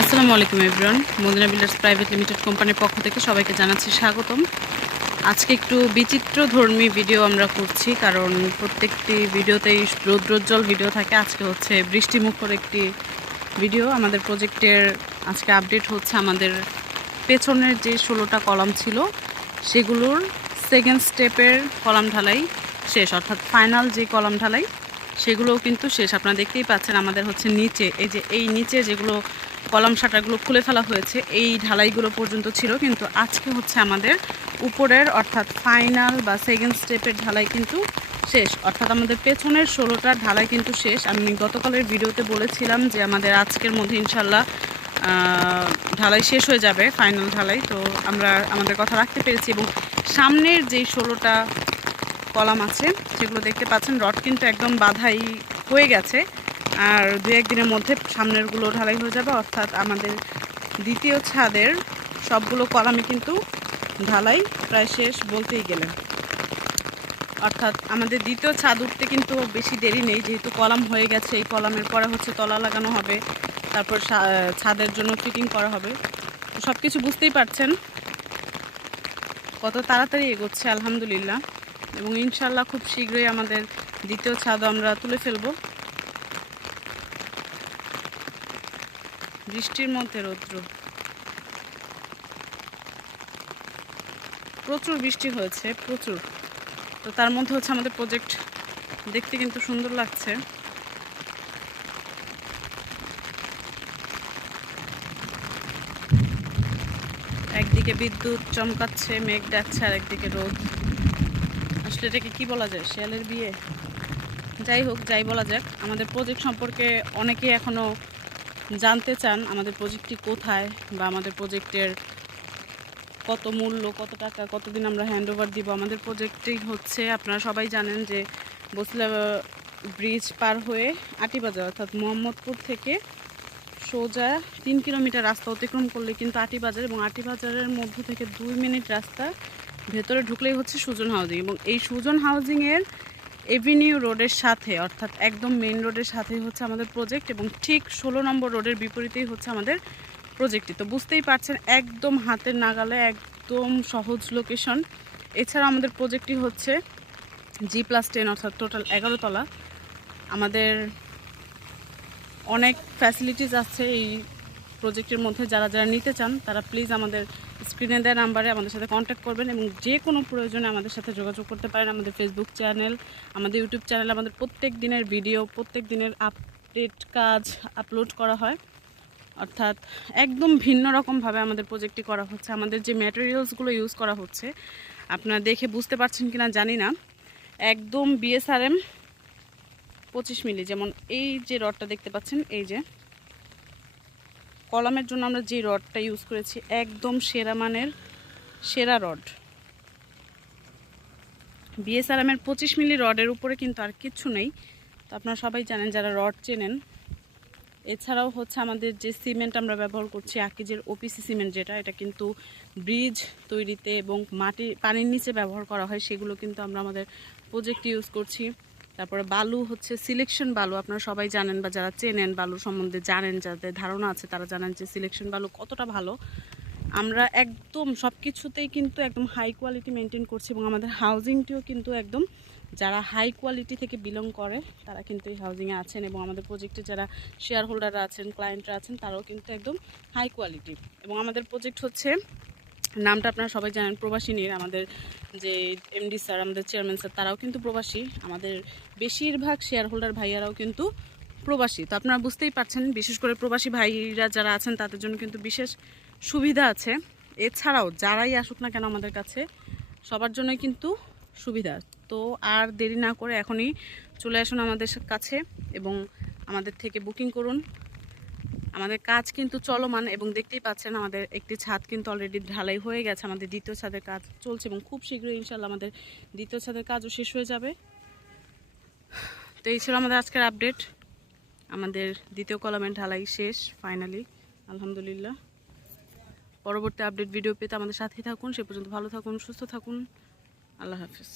আসসালামু আলাইকুম everyone. Madina builders private limited কোম্পানির পক্ষ থেকে সবাইকে জানাচ্ছি স্বাগতম। আজকে একটু বিচিত্রধর্মী ভিডিও আমরা করছি, কারণ প্রত্যেকটি ভিডিওতেই রৌদ্রোজ্জ্বল ভিডিও থাকে। আজকে হচ্ছে বৃষ্টিমুখর একটি ভিডিও। আমাদের প্রজেক্টের আজকে আপডেট হচ্ছে আমাদের পেছনের যে 16টা কলাম ছিল সেগুলোর সেকেন্ড স্টেপের কলাম ঢালাই শেষ, অর্থাৎ ফাইনাল যে কলাম ঢালাই সেগুলোও কিন্তু শেষ। আপনারা দেখতেই পাচ্ছেন আমাদের হচ্ছে নিচে এই নিচে যেগুলো কলাম শাটারগুলো খুলে ফেলা হয়েছে এই ঢালাইগুলো পর্যন্ত ছিল, কিন্তু আজকে হচ্ছে আমাদের উপরের অর্থাৎ ফাইনাল বা সেকেন্ড স্টেপের ঢালাই কিন্তু শেষ, অর্থাৎ আমাদের পেছনের 16টা ঢালাই কিন্তু শেষ। আমি গতকালের ভিডিওতে বলেছিলাম যে আমাদের আজকের মধ্যে ইনশাল্লাহ ঢালাই শেষ হয়ে যাবে, ফাইনাল ঢালাই। তো আমরা আমাদের কথা রাখতে পেরেছি এবং সামনের যেই 16টা কলাম আছে সেগুলো দেখতে পাচ্ছেন রড কিন্তু একদম বাঁধাই হয়ে গেছে, আর 2-1 দিনের মধ্যে সামনেরগুলো ঢালাই হয়ে যাবে। অর্থাৎ আমাদের দ্বিতীয় ছাদের সবগুলো কলামে কিন্তু ঢালাই প্রায় শেষ বলতেই গেলে। অর্থাৎ আমাদের দ্বিতীয় ছাদ উঠতে কিন্তু বেশি দেরি নেই, যেহেতু কলাম হয়ে গেছে। এই কলামের পরে হচ্ছে তলা লাগানো হবে, তারপর ছাদের জন্য ফিটিং করা হবে। তো সব কিছু বুঝতেই পারছেন কত তাড়াতাড়ি এগোচ্ছে আলহামদুলিল্লাহ, এবং ইনশাল্লাহ খুব শীঘ্রই আমাদের দ্বিতীয় ছাদও আমরা তুলে ফেলবো। বৃষ্টির মধ্যে রৌদ্র, প্রচুর বৃষ্টি হয়েছে, প্রচুর। তো তার মধ্যে হচ্ছে আমাদের প্রজেক্ট দেখতে কিন্তু সুন্দর লাগছে। একদিকে বিদ্যুৎ চমকাচ্ছে, মেঘ ডাকছে, আর একদিকে রোদ। আসলে এটাকে কি বলা যায়, শিয়ালের বিয়ে? যাই হোক, যাই বলা যাক, আমাদের প্রজেক্ট সম্পর্কে অনেকেই এখনও জানতে চান আমাদের প্রজেক্টটি কোথায় বা আমাদের প্রজেক্টের কত মূল্য, কত টাকা, কতদিন আমরা হ্যান্ড ওভার দিব। আমাদের প্রজেক্টটি হচ্ছে, আপনারা সবাই জানেন যে বসিলা ব্রিজ পার হয়ে আটিবাজার অর্থাৎ মোহাম্মদপুর থেকে সোজা 3 কিলোমিটার রাস্তা অতিক্রম করলে কিন্তু আটিবাজার, এবং আটিবাজারের মধ্য থেকে 2 মিনিট রাস্তা ভেতরে ঢুকলেই হচ্ছে সুজন হাউজিং। এবং এই সুজন হাউজিংয়ের এভিনিউ রোডের সাথে, অর্থাৎ একদম মেন রোডের সাথেই হচ্ছে আমাদের প্রজেক্ট, এবং ঠিক 16 নম্বর রোডের বিপরীতেই হচ্ছে আমাদের প্রজেক্টটি। তো বুঝতেই পারছেন একদম হাতের নাগালে, একদম সহজ লোকেশন। এছাড়া আমাদের প্রজেক্টটি হচ্ছে G+10 অর্থাৎ টোটাল 11 তলা। আমাদের অনেক ফ্যাসিলিটিস আছে এই প্রজেক্টের মধ্যে। যারা যারা নিতে চান তারা প্লিজ আমাদের স্ক্রিনে দেওয়া নাম্বারে আমাদের সাথে কন্ট্যাক্ট করবেন, এবং যে কোনো প্রয়োজনে আমাদের সাথে যোগাযোগ করতে পারেন। আমাদের ফেসবুক চ্যানেল, আমাদের ইউটিউব চ্যানেল, আমাদের প্রত্যেক দিনের ভিডিও, প্রত্যেক দিনের আপডেট কাজ আপলোড করা হয়। অর্থাৎ একদম ভিন্ন রকমভাবে আমাদের প্রজেক্টটি করা হচ্ছে। আমাদের যে ম্যাটেরিয়ালসগুলো ইউজ করা হচ্ছে আপনারা দেখে বুঝতে পারছেন কিনা জানি না, একদম BSRM 25 মিলি। যেমন এই যে রডটা দেখতে পাচ্ছেন, এই যে কলামের জন্য আমরা যে রডটা ইউজ করেছি একদম সেরা মানের সেরা রড। BSRM এর 25 মিলি রডের উপরে কিন্তু আর কিচ্ছু নেই। তো আপনারা সবাই জানেন যারা রড চেনেন। এছাড়াও হচ্ছে আমাদের যে সিমেন্ট আমরা ব্যবহার করছি আকিজের OPC সিমেন্ট, যেটা এটা কিন্তু ব্রিজ তৈরিতে এবং পানির নিচে ব্যবহার করা হয়, সেগুলো কিন্তু আমরা আমাদের প্রজেক্টে ইউজ করছি। তারপরে বালু হচ্ছে সিলেকশন বালু। আপনারা সবাই জানেন বা যারা চেনেন বালু সম্বন্ধে জানেন, যাদের ধারণা আছে তারা জানেন যে সিলেকশন বালু কতটা ভালো। আমরা একদম সব কিছুতেই কিন্তু একদম হাই কোয়ালিটি মেনটেন করছি, এবং আমাদের হাউজিংটিও কিন্তু একদম যারা হাই কোয়ালিটি থেকে বিলং করে তারা কিন্তু এই হাউজিংয়ে আছেন, এবং আমাদের প্রজেক্টে যারা শেয়ার হোল্ডাররা আছেন, ক্লায়েন্টরা আছেন, তারাও কিন্তু একদম হাই কোয়ালিটি। এবং আমাদের প্রজেক্ট হচ্ছে, নামটা আপনারা সবাই জানেন, প্রবাসিনীর। আমাদের যে MD স্যার, আমাদের চেয়ারম্যান স্যার, তারাও কিন্তু প্রবাসী। আমাদের বেশিরভাগ শেয়ার হোল্ডার ভাইয়ারাও কিন্তু প্রবাসী। তো আপনারা বুঝতেই পারছেন, বিশেষ করে প্রবাসী ভাইরা যারা আছেন তাদের জন্য কিন্তু বিশেষ সুবিধা আছে। এছাড়াও যারাই আসুক না কেন আমাদের কাছে, সবার জন্যই কিন্তু সুবিধা। তো আর দেরি না করে এখনই চলে আসুন আমাদের কাছে এবং আমাদের থেকে বুকিং করুন। আমাদের কাজ কিন্তু চলমান, এবং দেখতেই পাচ্ছেন আমাদের একটি ছাদ কিন্তু অলরেডি ঢালাই হয়ে গেছে। আমাদের দ্বিতীয় ছাদের কাজ চলছে, এবং খুব শীঘ্রই ইনশাল্লাহ আমাদের দ্বিতীয় ছাদের কাজও শেষ হয়ে যাবে। তো এই ছিল আমাদের আজকের আপডেট। আমাদের দ্বিতীয় কলামের ঢালাই শেষ ফাইনালি আলহামদুলিল্লাহ। পরবর্তী আপডেট ভিডিও পেতে আমাদের সাথেই থাকুন। সে পর্যন্ত ভালো থাকুন, সুস্থ থাকুন। আল্লাহ হাফিজ।